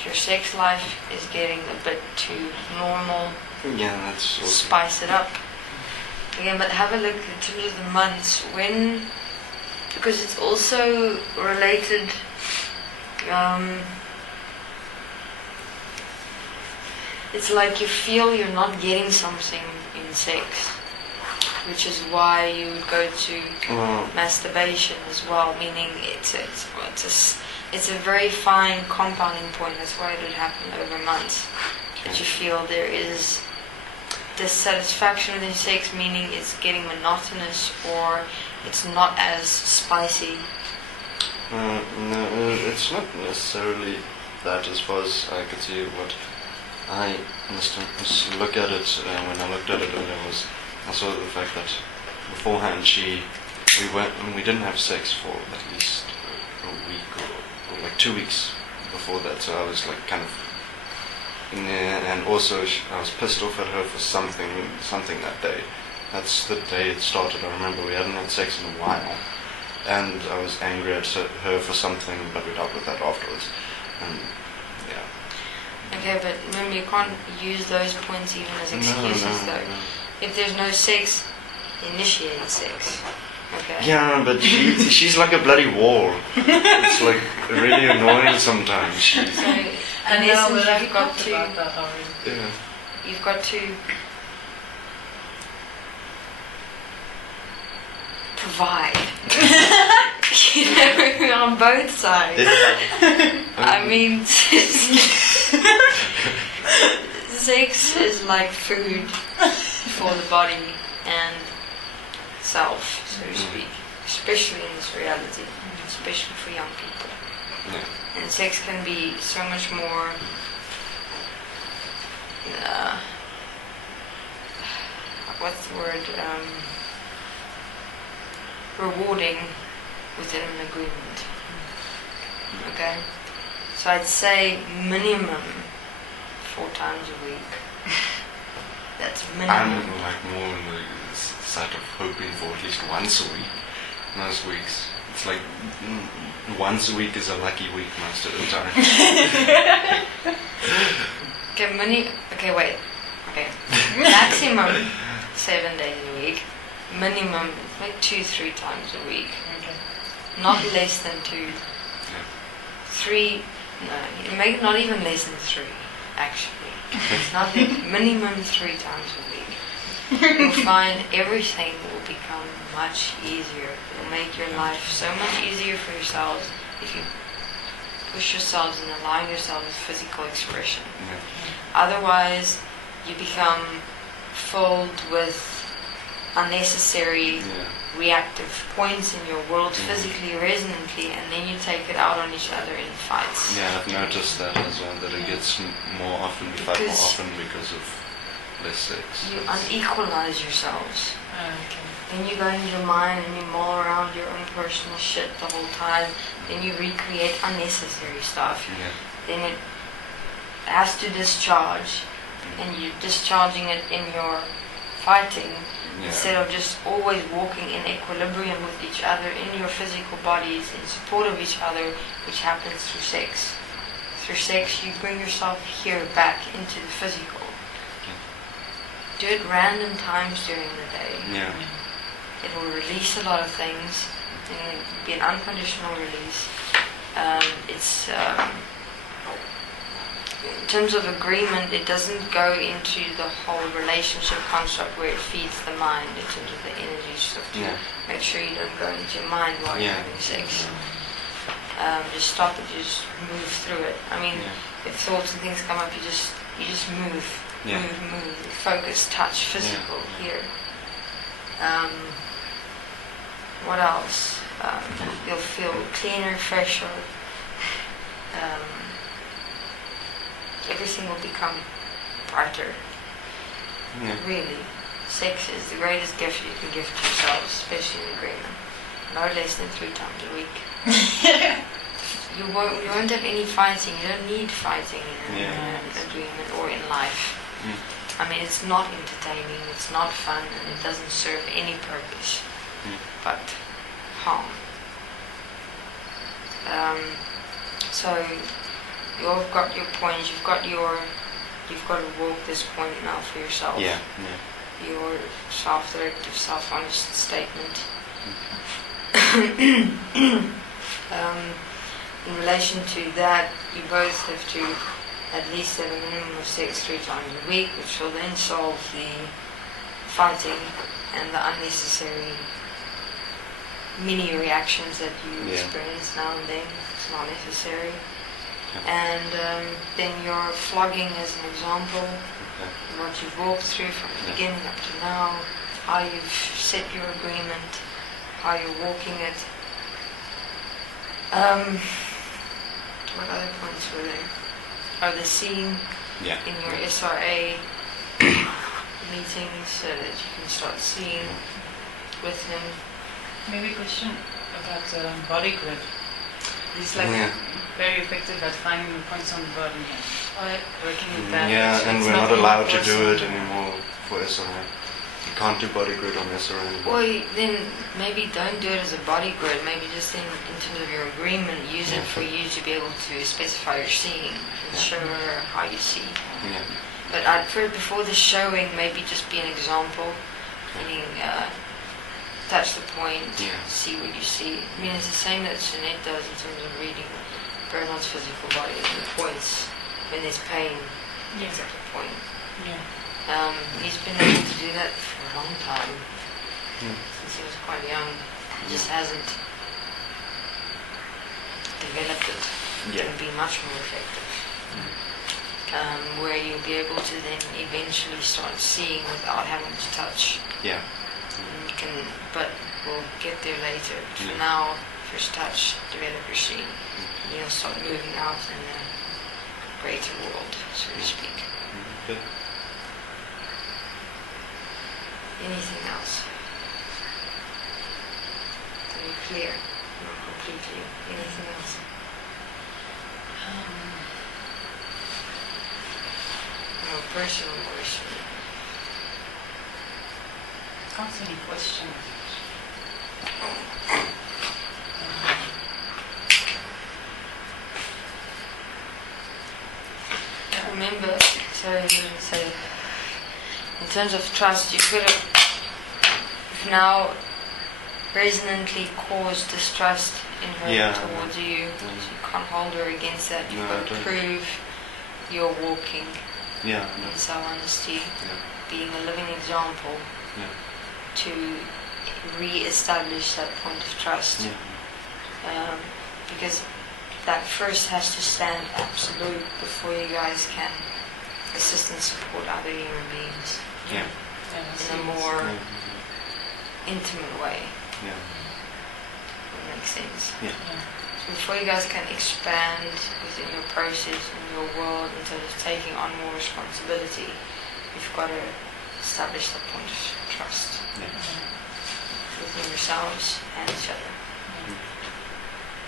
If your sex life is getting a bit too normal, that's awesome. Spice it up. Again, but have a look in terms of the months when, because it's also related. It's like you feel you're not getting something in sex, which is why you would go to masturbation as well. Meaning it's a very fine compounding point. That's why it would happen over months. That you feel there is dissatisfaction within sex, meaning it's getting monotonous or it's not as spicy. No, it's not necessarily that. As far as I could see, what I must look at it, when I looked at it, I saw the fact that beforehand we didn't have sex for at least a week or like 2 weeks before that. So I was like kind of, and also I was pissed off at her for something that day. That's the day it started. I remember we hadn't had sex in a while, and I was angry at her for something, but we dealt with that afterwards. And okay, but remember, you can't use those points even as excuses, though. No. If there's no sex, initiate sex. Okay. Yeah, but she's like a bloody wall. It's like really annoying sometimes. So, in essence, you've got to. Yeah. You've got to provide. On both sides. I mean, sex is like food for the body and self, so to speak, especially in this reality, especially for young people. Yeah. And sex can be so much more what's the word? Rewarding within an agreement. Okay? So I'd say minimum 4 times a week. That's minimum. I'm like more on the side of hoping for at least once a week. Most weeks. It's like once a week is a lucky week most of the time. Okay, wait. Okay. Maximum 7 days a week. Minimum like 2-3 times a week. Okay. Not less than 2. Yeah. 3. No, make it not even less than 3. Actually, it's not minimum 3 times a week. You'll find everything will become much easier. It'll make your life so much easier for yourselves if you push yourselves and allow yourself with physical expression. Yeah. Otherwise, you become filled with unnecessary reactive points in your world, physically, resonantly, and then you take it out on each other in fights. Yeah, I've noticed that as well, that it gets more often, we fight more often because of less sex. You unequalize yourselves. Okay. Then you go into your mind and you mull around your own personal shit the whole time. Then you recreate unnecessary stuff. Yeah. Then it has to discharge, and you're discharging it in your fighting. Yeah. Instead of just always walking in equilibrium with each other in your physical bodies, in support of each other, which happens through sex. Through sex, you bring yourself here back into the physical. Do it random times during the day. Yeah. It will release a lot of things. It will be an unconditional release. In terms of agreement, it doesn't go into the whole relationship construct where it feeds the mind in terms of the energy stuff. Make sure you don't go into your mind while you're having sex. Just stop it, you just move through it. I mean, if thoughts and things come up, you just move. Move, focus, touch, physical, here. What else? You'll feel cleaner, fresher. Everything will become brighter. Yeah. Really. Sex is the greatest gift you can give to yourself, especially in agreement. No less than 3 times a week. You won't have any fighting. You don't need fighting in an agreement or in life. I mean, it's not entertaining, it's not fun, and it doesn't serve any purpose but harm. So You've got your point. You've got to walk this point now for yourself. Yeah. Your self-directive, self-honest statement. In relation to that, you both have to at least have a minimum of sex 3 times a week, which will then solve the fighting and the unnecessary mini reactions that you experience now and then. It's not necessary. And then your flogging as an example, what you've walked through from the beginning up to now, how you've set your agreement, how you're walking it. What other points were there? Oh, the scene in your SRA meetings so that you can start seeing with him. Maybe a question about body grid. He's like very effective at finding the points on the body and working with that. Yeah, and it's we're not nothing allowed to do personal. it anymore for SRA. You can't do body grid on SRA anymore. Well, then maybe don't do it as a body grid. Maybe just in terms of your agreement, use it for you to be able to specify your seeing and show her how you see. Yeah. But I'd prefer before the showing, maybe just be an example, meaning touch the point, see what you see. I mean, it's the same that Jeanette does in terms of reading Bernard's physical body. The points when there's pain, it's at the point. Yeah. He's been able to do that for a long time, since he was quite young. He just hasn't developed it to be much more effective. Where you'll be able to then eventually start seeing without having to touch. Yeah. You can, but we'll get there later. For now, first touch, develop your seeing. And you'll start moving out in the greater world, so to speak. Okay. Anything else? Are you clear? Not completely. Anything else? No personal question. Can't see any question. Remember, sorry, I didn't say. In terms of trust, you could have now resonantly caused distrust in her towards you. So you can't hold her against that. You've got to prove you're walking in self-honesty, being a living example to re-establish that point of trust. Because that first has to stand absolute before you guys can assist and support other human beings in a more intimate way. That makes sense. So before you guys can expand within your process and your world in terms of taking on more responsibility, you've got to establish that point of trust within yourselves and each other.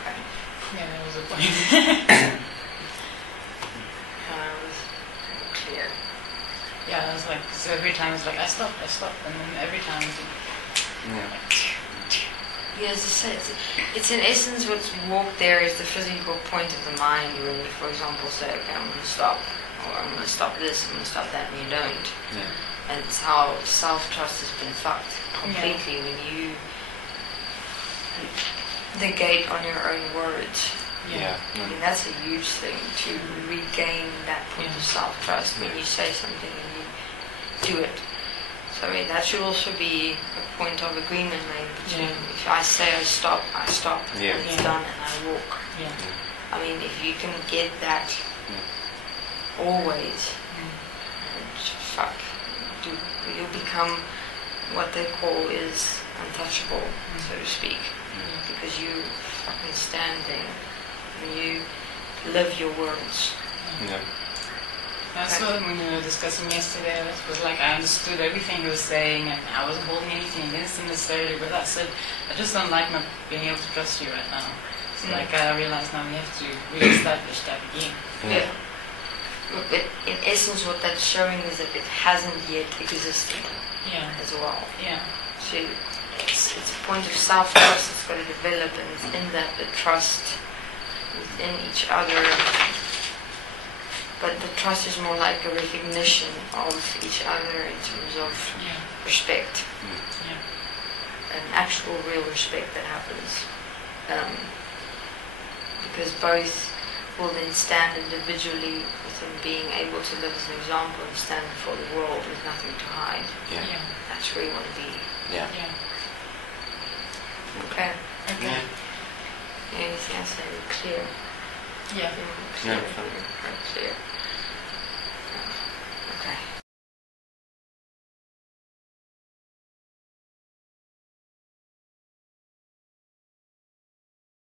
Okay. Yeah, that was a point. Clear. Yeah, I was like, so every time it's like, I stop, and then every time it's like, Yeah, as I said, it's in essence what's walked there is the physical point of the mind when you, for example, say, okay, I'm going to stop, or I'm going to stop this, I'm going to stop that, and you don't. And it's how self-trust has been fucked completely when you negate on your own words. I mean, that's a huge thing to regain that point of self-trust when you say something and you do it. So I mean, that should also be a point of agreement made between if I say I stop, and it's done, and I walk. I mean, if you can get that always, you'll become what they call is untouchable, so to speak, because you fucking standing and you live your words. That's what when we were discussing yesterday. It was like I understood everything he was saying, and I wasn't holding anything against him necessarily. But I said, I just don't like not being able to trust you right now. So like I realized now we have to re-establish that again. But in essence, what that's showing is that it hasn't yet existed as well. So it's a point of self-trust that's got to develop, and it's in that the trust within each other But the trust is more like a recognition of each other in terms of respect. An actual real respect that happens. Because both will then stand individually within being able to live as an example and stand before the world with nothing to hide. That's where you want to be. Okay. Anything else that is clear? Clear. Okay.